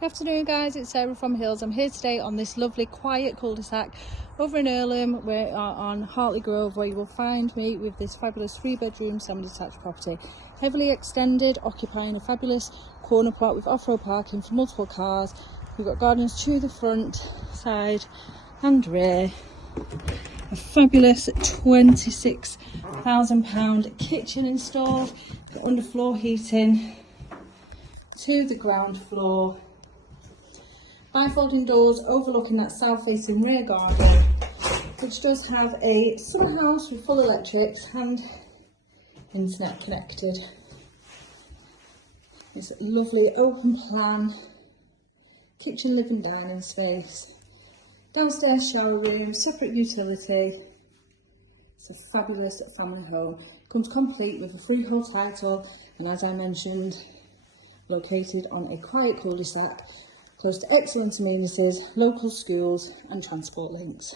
Good afternoon guys, it's Sarah from Hills. I'm here today on this lovely quiet cul-de-sac over in Irlam. We are on Hartley Grove, where you will find me with this fabulous 3-bedroom semi-detached property, heavily extended, occupying a fabulous corner plot with off-road parking for multiple cars. We've got gardens to the front, side and rear. A fabulous £26,000 kitchen installed, got underfloor heating to the ground floor. Bifolding doors overlooking that south-facing rear garden, which does have a summer house with full electrics and internet connected. It's a lovely open plan kitchen, living, dining space, downstairs shower room, separate utility. It's a fabulous family home. It comes complete with a freehold title, and as I mentioned, located on a quiet cul-de-sac, close to excellent amenities, local schools and transport links.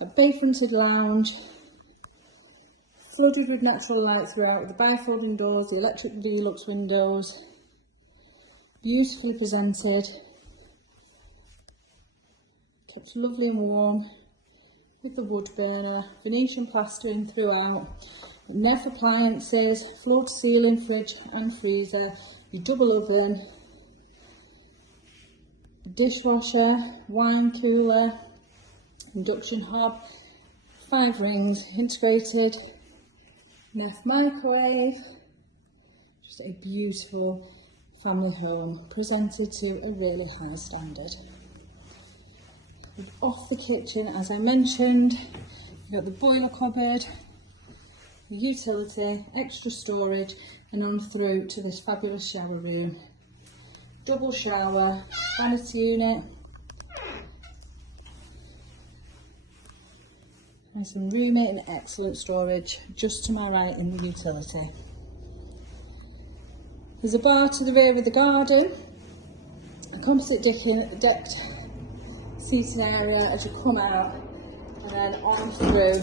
A bay-fronted lounge, flooded with natural light throughout, with the bifolding doors, the electric Velux windows, beautifully presented, kept lovely and warm with the wood burner, Venetian plastering throughout. Neff appliances, floor to ceiling fridge and freezer, your double oven, dishwasher, wine cooler, induction hob, 5 rings, integrated Neff microwave. Just a beautiful family home presented to a really high standard. Off the kitchen, as I mentioned, you've got the boiler cupboard, utility, extra storage, and on through to this fabulous shower room. Double shower, vanity unit, nice and roomy and excellent storage just to my right in the utility. There's a bar to the rear of the garden, a composite decked seating area as you come out, and then on through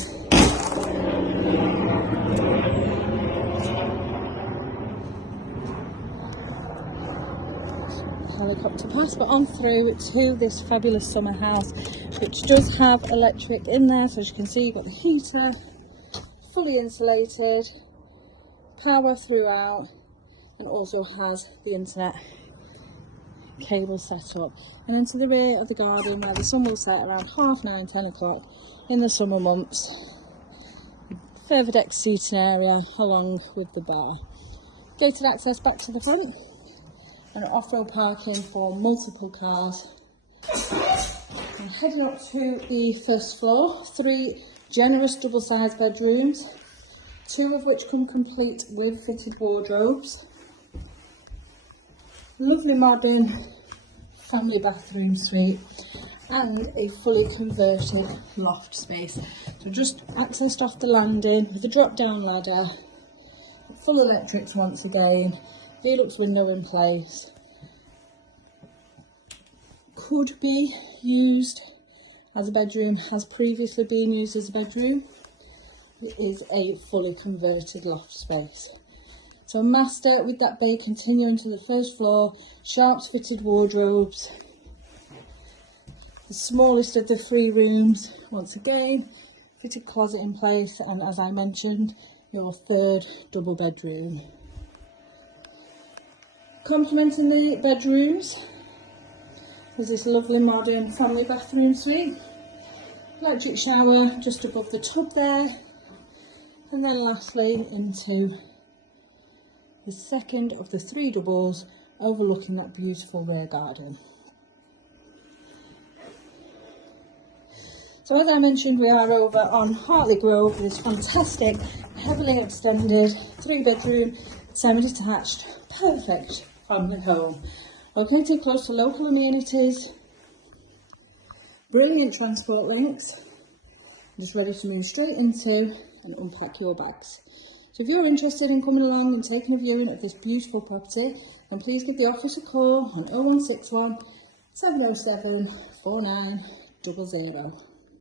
helicopter pass, but on through to this fabulous summer house, which does have electric in there. So as you can see, you've got the heater, fully insulated, power throughout, and also has the internet cable set up. And into the rear of the garden, where the sun will set around 9:30, 10 o'clock in the summer months. Further deck seating area along with the bar. Gated access back to the front, and off-road parking for multiple cars. And heading up to the first floor, 3 generous double-sized bedrooms, 2 of which come complete with fitted wardrobes. Lovely modern family bathroom suite and a fully converted loft space. So just accessed off the landing with a drop-down ladder, full electrics once again, Velux window in place. Could be used as a bedroom, has previously been used as a bedroom. It is a fully converted loft space. So a master with that bay continuing to the first floor, sharps fitted wardrobes, the smallest of the 3 rooms, once again, fitted closet in place, and as I mentioned, your 3rd double bedroom. Complementing the bedrooms is this lovely modern family bathroom suite, electric shower just above the tub there, and then lastly into the 2nd of the 3 doubles overlooking that beautiful rear garden. So as I mentioned, we are over on Hartley Grove, this fantastic, heavily extended 3-bedroom, semi-detached, perfect family home. Located close to local amenities, brilliant transport links, just ready to move straight into and unpack your bags. So if you're interested in coming along and taking a viewing of this beautiful property, then please give the office a call on 0161 707 4900.